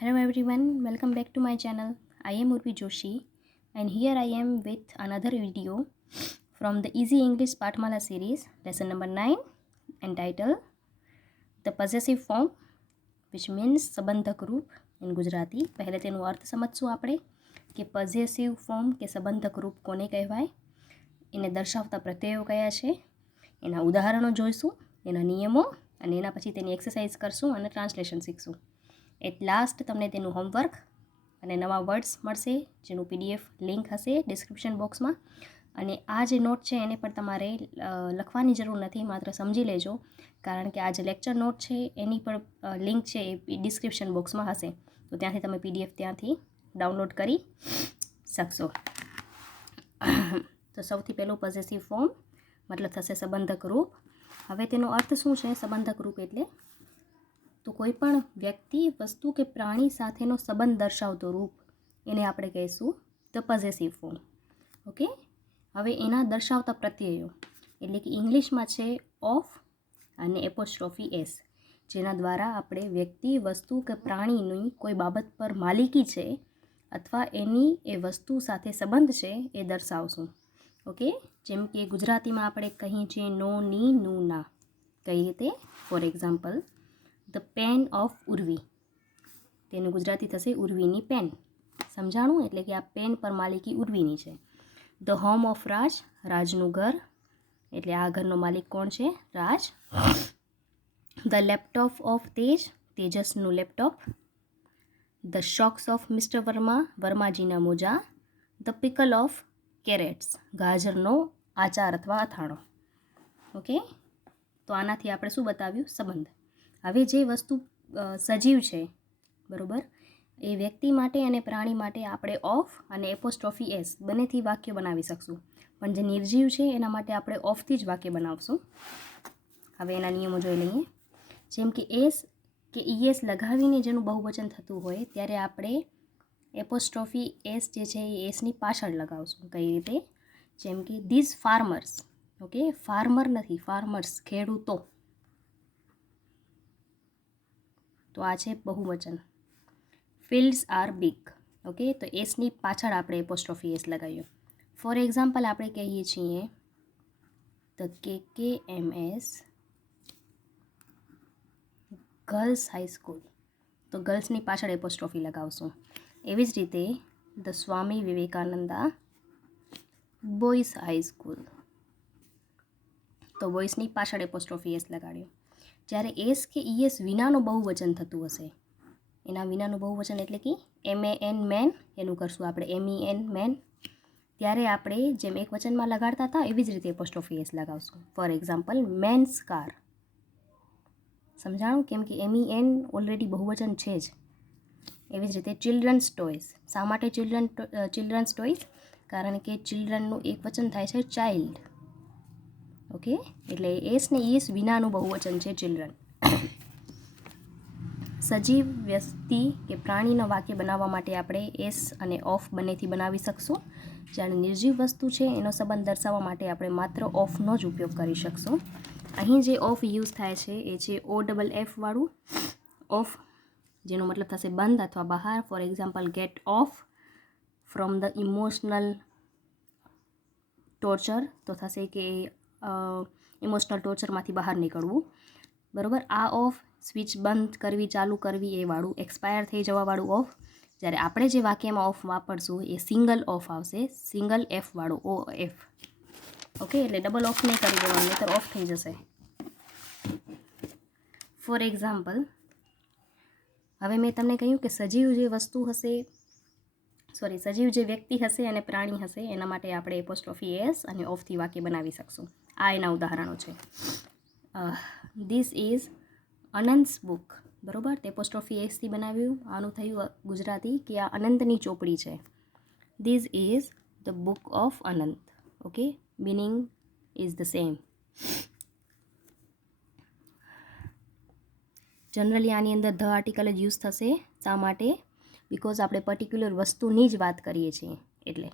Hello everyone, welcome back to my channel. I am Urvi Joshi and here I am with another video from the Easy English Pathmala series, lesson number 9, entitled The Possessive Form, which means સંબંધક રૂપ in Gujarati. પહેલે તેનો અર્થ સમજશું આપણે કે possessive form કે સંબંધક રૂપ કોને કહેવાય, એને દર્શાવતા પ્રત્યયો કયા છે, એના ઉદાહરણો જોઈશું, એના નિયમો અને એના પછી તેની એક્સરસાઇઝ કરશું અને ટ્રાન્સલેશન શીખશું. એટ લાસ્ટ તમને તેનું હોમવર્ક અને નવા વર્ડ્સ મળશે, જેનું PDF લિંક હશે ડિસ્ક્રિપ્શન બોક્સમાં. અને આ જે નોટ છે એને પણ તમારે લખવાની જરૂર નથી, માત્ર સમજી લેજો, કારણ કે આ જે લેક્ચર નોટ છે એની પણ લિંક છે એ ડિસ્ક્રિપ્શન બોક્સમાં હશે, તો ત્યાંથી તમે PDF ત્યાંથી ડાઉનલોડ કરી શકશો. તો સૌથી પહેલું પોઝેસિવ ફોર્મ મતલબ થશે સંબંધક રૂપ. હવે તેનો અર્થ શું છે? સંબંધક રૂપ એટલે તો કોઈ પણ વ્યક્તિ, વસ્તુ કે પ્રાણી સાથેનો સંબંધ દર્શાવતો રૂપ, એને આપણે કહીશું ધ પોઝેસિવ ફોર્મ. ઓકે, હવે એના દર્શાવતા પ્રત્યયો એટલે કે ઇંગ્લિશમાં છે ઓફ અને એપોસ્ટ્રોફી એસ, જેના દ્વારા આપણે વ્યક્તિ, વસ્તુ કે પ્રાણીની કોઈ બાબત પર માલિકી છે અથવા એની એ વસ્તુ સાથે સંબંધ છે એ દર્શાવશું. ઓકે, જેમ કે ગુજરાતીમાં આપણે કહીએ છીએ નો, ની, નું, ના. કઈ રીતે? For example, the pen of Urvi, તેનું ગુજરાતી થશે ઉર્વીની પેન. સમજાણું? એટલે કે આ પેન પર માલિકી ઉર્વીની છે. ધ હોમ ઓફ રાજ, રાજનું ઘર, એટલે આ ઘરનો માલિક કોણ છે? Raj. The laptop of Tej, તેજસનું laptop. The socks of mister Verma, વર્માજીના મોજા. ધ પિકલ ઓફ કેરેટ્સ, ગાજરનો આચાર અથવા અથાણો. ઓકે, તો આનાથી આપણે શું બતાવ્યું? સંબંધ. હવે જે વસ્તુ સજીવ છે, બરાબર, એ વ્યક્તિ માટે અને પ્રાણી માટે આપણે ઓફ અને એપોસ્ટ્રોફી એસ બંનેથી વાક્ય બનાવી શકશું, પણ જે નિર્જીવ છે એના માટે આપણે ઓફથી જ વાક્ય બનાવશું. હવે એના નિયમો જોઈ લઈએ. જેમ કે એસ કે ઈએસ લગાવીને જેનું બહુવચન થતું હોય ત્યારે આપણે એપોસ્ટ્રોફી એસ જે છે એ એસની પાછળ લગાવશું. કઈ રીતે? જેમ કે ધીઝ ફાર્મર્સ. ઓકે, ફાર્મર નથી, ફાર્મર્સ, ખેડૂતો. તો આ છે બહુવચન. Fields R big. ઓકે, તો એસની પાછળ આપણે એપોસ્ટ્રોફી એસ લગાવ્યું. ફોર એક્ઝામ્પલ, આપણે કહીએ છીએ ધ KKMS ગર્લ્સ હાઈસ્કૂલ, તો ગર્લ્સની પાછળ એપોસ્ટ્રોફી લગાવશું. એવી જ રીતે ધ સ્વામી વિવેકાનંદા બોયઝ હાઈસ્કૂલ, તો બોયઝની પાછળ એપોસ્ટ્રોફી એસ લગાડ્યું. જ્યારે એસ કે ઈએસ વિનાનું બહુવચન થતું હશે, એના વિનાનું બહુવચન એટલે કે MEN મેન, એનું કરશું આપણે MEN મેન, ત્યારે આપણે જેમ એક વચનમાં લગાડતા હતા એવી જ રીતે એપોસ્ટ્રોફી એસ લગાવશું. For example, men's car. સમજાણું? કેમ કે MEN ઓલરેડી બહુવચન છે જ. એવી જ રીતે ચિલ્ડ્રન્સ ટોયઝ. શા માટે ચિલ્ડ્રન્સ ટોયઝ? કારણ કે ચિલ્ડ્રનનું એક વચન થાય છે ચાઇલ્ડ. ઓકે, એટલે એસ ને ઈએસ વિનાનું બહુવચન છે ચિલ્ડ્રન. સજીવ, વ્યક્તિ કે પ્રાણીનો વાક્ય બનાવવા માટે આપણે એસ અને ઓફ બંનેથી બનાવી શકશું. જ્યારે નિર્જીવ વસ્તુ છે એનો સંબંધ દર્શાવવા માટે આપણે માત્ર ઓફનો જ ઉપયોગ કરી શકશું. અહીં જે ઓફ યુઝ થાય છે એ છે OFF વાળું ઓફ, જેનો મતલબ થશે બંધ અથવા બહાર. For example, get off from the emotional torture, તો થશે કે ઇમોશનલ ટોર્ચરમાંથી બહાર નીકળવું. બરાબર, આ ઓફ સ્વિચ બંધ કરવી, ચાલુ કરવી એ વાળું, એક્સપાયર થઈ જવાવાળું ઓફ. જ્યારે આપણે જે વાક્યમાં ઓફ વાપરશું એ સિંગલ ઓફ આવશે, સિંગલ એફ વાળું, OF. ઓકે, એટલે ડબલ ઓફ નહીં કરી દેવાનું, નહીંતર ઓફ થઈ જશે. ફોર એક્ઝામ્પલ, હવે મેં તમને કહ્યું કે સજીવ જે વસ્તુ હશે, સજીવ જે વ્યક્તિ હશે અને પ્રાણી હશે એના માટે આપણે એપોસ્ટ્રોફી એસ અને ઓફથી વાક્ય બનાવી શકશું. આ એના ઉદાહરણો છે. ધીસ ઇઝ અનંત's બુક. બરાબર, તે એપોસ્ટ્રોફી એસથી બનાવ્યું. આનું થયું ગુજરાતી કે આ અનંતની ચોપડી છે. This is the book of Anant. Okay, meaning is the same. Generally આની અંદર ધ આર્ટિકલ જ યુઝ થશે. શા માટે? બિકોઝ આપણે પર્ટિક્યુલર વસ્તુની જ વાત કરીએ છીએ, એટલે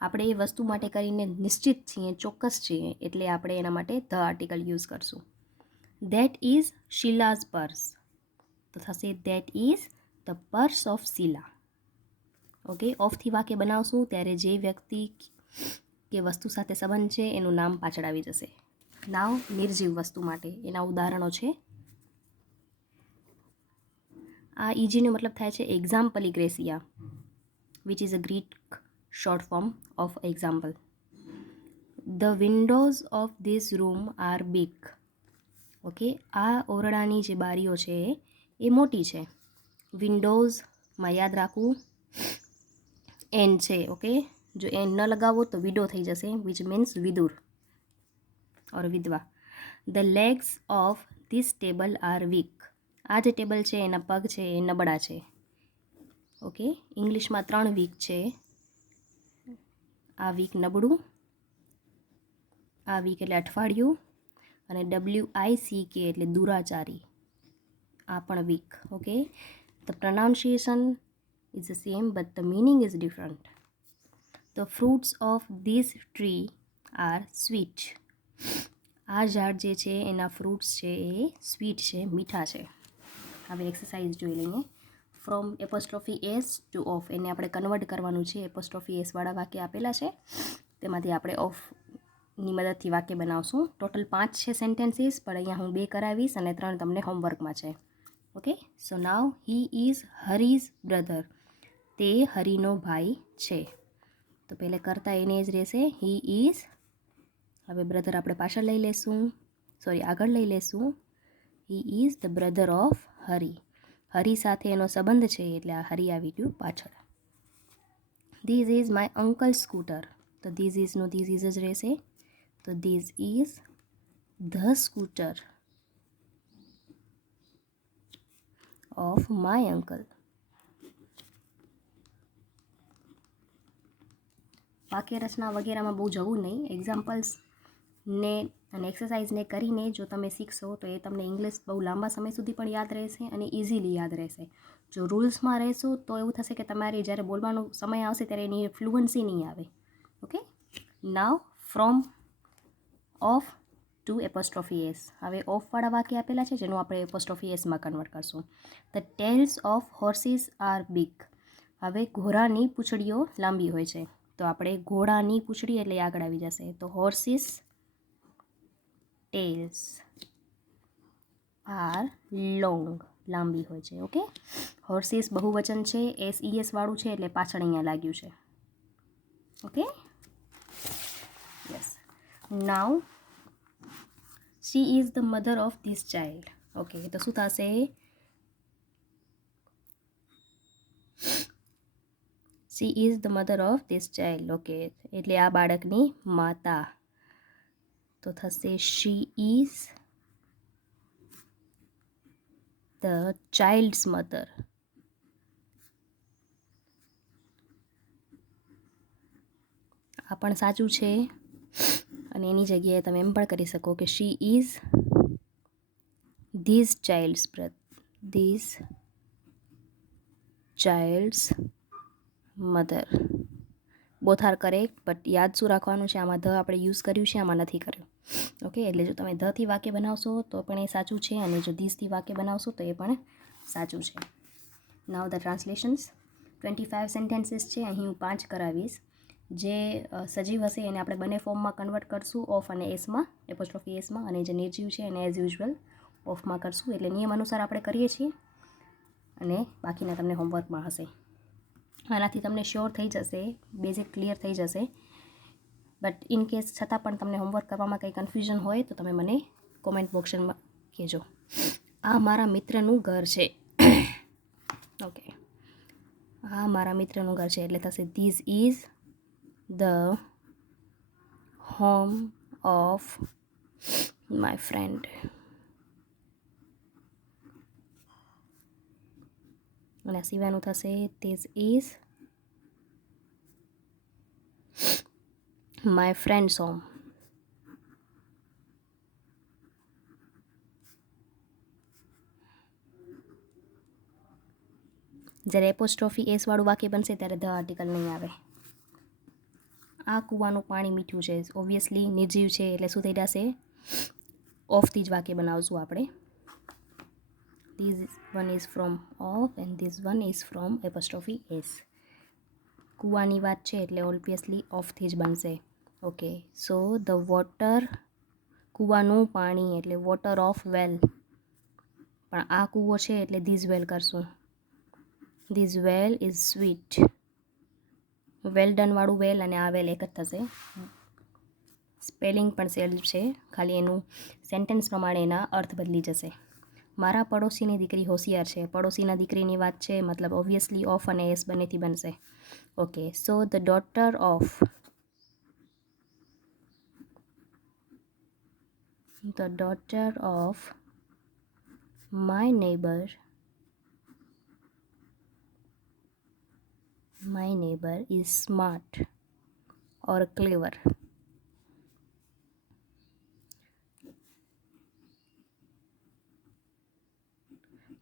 આપણે એ વસ્તુ માટે કરીને નિશ્ચિત છીએ, ચોક્કસ છીએ, એટલે આપણે એના માટે ધ આર્ટિકલ યુઝ કરશું. ધેટ ઇઝ શીલાઝ પર્સ, તો થશે that is the purse of Sheela. Okay, ઓફથી વાક્ય બનાવશું ત્યારે જે વ્યક્તિ કે વસ્તુ સાથે સંબંધ છે એનું નામ પાછળ આવી જશે. નાવ નિર્જીવ વસ્તુ માટે એના ઉદાહરણો છે. આ ઇજીનો મતલબ થાય છે એક્ઝામ્પલ ઇગ્રેસિયા, which is a Greek short form of example. The windows of this room are big. Okay, આ ઓરડાની જે બારીઓ છે એ મોટી છે. વિન્ડોઝમાં યાદ રાખવું એન છે. ઓકે, જો એન ન લગાવો તો વિડો થઈ જશે, વિચ મીન્સ વિદુર ઓર વિધવા. The legs of this table are weak. આ જે ટેબલ છે એના પગ છે એ નબળા છે. ઓકે, ઇંગ્લિશમાં 3 વીક છે. આ વીક નબળું, આ વીક એટલે અઠવાડિયું, અને WICK એટલે દુરાચારી, આ પણ weak. Okay, the pronunciation is the same but the meaning is different. The fruits of this tree are sweet. આ ઝાડ જે છે એના ફ્રૂટ્સ છે એ સ્વીટ છે, મીઠા છે. હવે એક્સરસાઇઝ જોઈ લઈએ. From apostrophe S to of, એને આપણે કન્વર્ટ કરવાનું છે. એપોસ્ટ્રોફી એસવાળા વાક્ય આપેલા છે તેમાંથી આપણે ઓફની મદદથી વાક્ય બનાવશું. ટોટલ 5 છે સેન્ટેન્સીસ, પણ અહીંયા હું 2 કરાવીશ અને 3 તમને હોમવર્કમાં છે. Okay, so now he is Hari's brother. તે હરીનો ભાઈ છે. તો પહેલે કરતા એને જ રહેશે, હી ઇઝ. હવે બ્રધર આપણે પાછળ લઈ લેશું, સોરી આગળ લઈ લેશું. He is the brother of Hari. Hari સાથે એનો સંબંધ છે એટલે આ હરી આવી ગયું પાછળ. This is my uncle scooter. તો ધીસ ઇઝનો ધીસ ઇઝ જ રહેશે. તો this is the scooter of my uncle. વાક્ય રચના વગેરેમાં બહુ જવું નહીં. એક્ઝામ્પલ્સને અને એક્સરસાઇઝને કરીને જો તમે શીખશો તો એ તમને ઇંગ્લિશ બહુ લાંબા સમય સુધી પણ યાદ રહેશે અને ઇઝીલી યાદ રહેશે. જો રૂલ્સમાં રહેશો તો એવું થશે કે તમારી જ્યારે બોલવાનો સમય આવશે ત્યારે એની ફ્લુઅન્સી નહીં આવે. Okay, now from of to apostrophe S. હવે ઓફવાળા વાક્ય આપેલા છે જેનું આપણે એપોસ્ટ્રોફી એસમાં કન્વર્ટ કરશું. The tails of horses are big. હવે ઘોડાની પૂંછડીઓ લાંબી હોય છે, તો આપણે ઘોડાની પૂંછડી એટલે આગળ આવી જશે. તો હોર્સીસ ટેલ્સ આર લોંગ, લાંબી હોય છે. ઓકે, હોર્સીસ બહુવચન છે, SES વાળું છે એટલે પાછળ અહીંયા લાગ્યું છે. Okay, yes. Now she is the mother of this child. Okay, તો શું થશે? She is the mother of this child. Okay, એટલે આ બાળકની માતા. તો થશે she is the child's mother. આ પણ સાચું છે અને એની જગ્યાએ તમે એમ પણ કરી શકો કે she is this child's mother. Both are correct, but યાદ શું રાખવાનું છે, આમાં ધ આપણે યુઝ કર્યું છે, આમાં નથી કર્યું. ઓકે, એટલે જો તમે ધથી વાક્ય બનાવશો તો પણ એ સાચું છે અને જો ધીસથી વાક્ય બનાવશો તો એ પણ સાચું છે. નાવ ધ ટ્રાન્સલેશન્સ. 25 સેન્ટેન્સીસ છે, અહીં હું 5 કરાવીશ. જે સજીવ હશે એને આપણે બંને ફોર્મમાં કન્વર્ટ કરશું, ઓફ અને એસમાં, એપોસ્ટ્રોફી એસમાં, અને જે નિર્જીવ છે એને એઝ યુઝ્યુઅલ ઓફમાં કરશું. એટલે નિયમ અનુસાર આપણે કરીએ છીએ અને બાકીના તમને હોમવર્કમાં હશે. આનાથી તમને શ્યોર થઈ જશે, બેઝિક ક્લિયર થઈ જશે. બટ ઇન કેસ છતાં પણ તમને હોમવર્ક કરવામાં કંઈ કન્ફ્યુઝન હોય તો તમે મને કોમેન્ટ બોક્સમાં કહેજો. આ મારા મિત્રનું ઘર છે. ઓકે, આ મારા મિત્રનું ઘર છે એટલે થશે this is the home of my friend. અને આ સિવાયનું થશે this is my friends home. જ્યારે એપોસ્ટ્રોફી એસવાળું વાક્ય બનશે ત્યારે ધ આર્ટિકલ નહીં આવે. આ કૂવાનું પાણી મીઠું છે, ઓબ્વિયસલી નિર્જીવ છે એટલે શું થઈ જશે? ઓફથી જ વાક્ય બનાવશું આપણે. This one is from of and this one is from apostrophe s. કૂવાની વાત છે એટલે ઓબ્વિયસલી ઓફથી જ બનશે. ઓકે, સો ધ વોટર, કૂવાનું પાણી એટલે વોટર ઓફ વેલ, પણ આ કૂવો છે એટલે ધીસ વેલ કરશું. This well is sweet. Well ડનવાળું વેલ અને આ વેલ એક જ થશે. સ્પેલિંગ પણ સેમ છે, ખાલી એનું સેન્ટેન્સ પ્રમાણે એના અર્થ બદલી જશે. મારા પડોશીની દીકરી હોશિયાર છે. પડોશીના દીકરીની વાત છે મતલબ ઓબ્વિયસલી ઓફ અને એસ બંનેથી બનશે. Okay, so the daughter of, the daughter of my neighbor is smart or clever.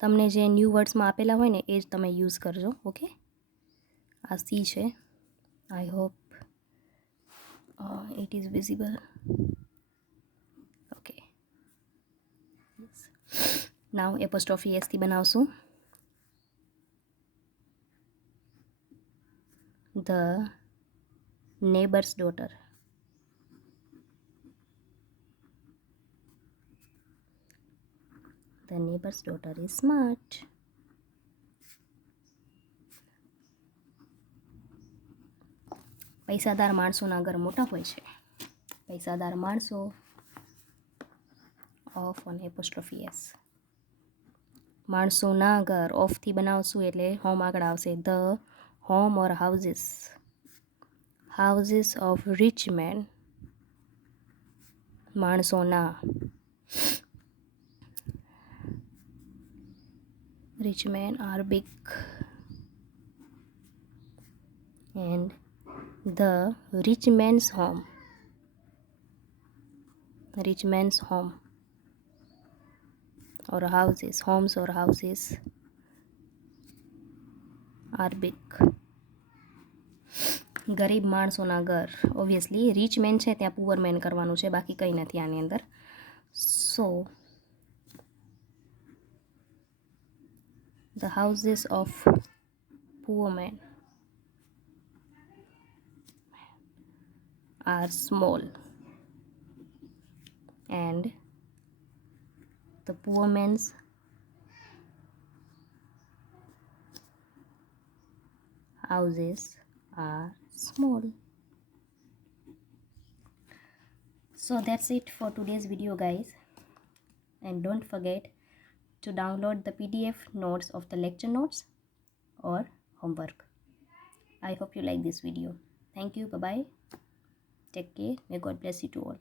તમને જે ન્યૂ વર્ડ્સમાં આપેલા હોય ને એ જ તમે યુઝ કરજો. ઓકે, આ સી છે. I hope it is visible. Okay, now apostrophe એસથી બનાવશું. The neighbour's daughter. The neighbor's daughter is smart. પૈસાદાર માણસોના ઘર મોટા હોય છે. પૈસાદાર માણસો ઓફ અને એપોસ્ટ્રોફી એસ. માણસોના ઘર ઓફથી બનાવશું એટલે હોમ આગળ આવશે. The home or houses of rich main. માણસોના, rich men are big, and the rich man's home or homes or houses are big. ગરીબ માણસોના ઘર, ઓબ્વિયસલી રિચ મેન છે ત્યાં પુઅર મેન કરવાનું છે, બાકી કંઈ નથી આની અંદર. સો the houses of poor men are small and the poor men's houses are small. So that's it for today's video, guys, and don't forget to download the PDF notes of the lecture notes or homework. I hope you like this video. Thank you. Bye bye. Take care. May God bless you to all.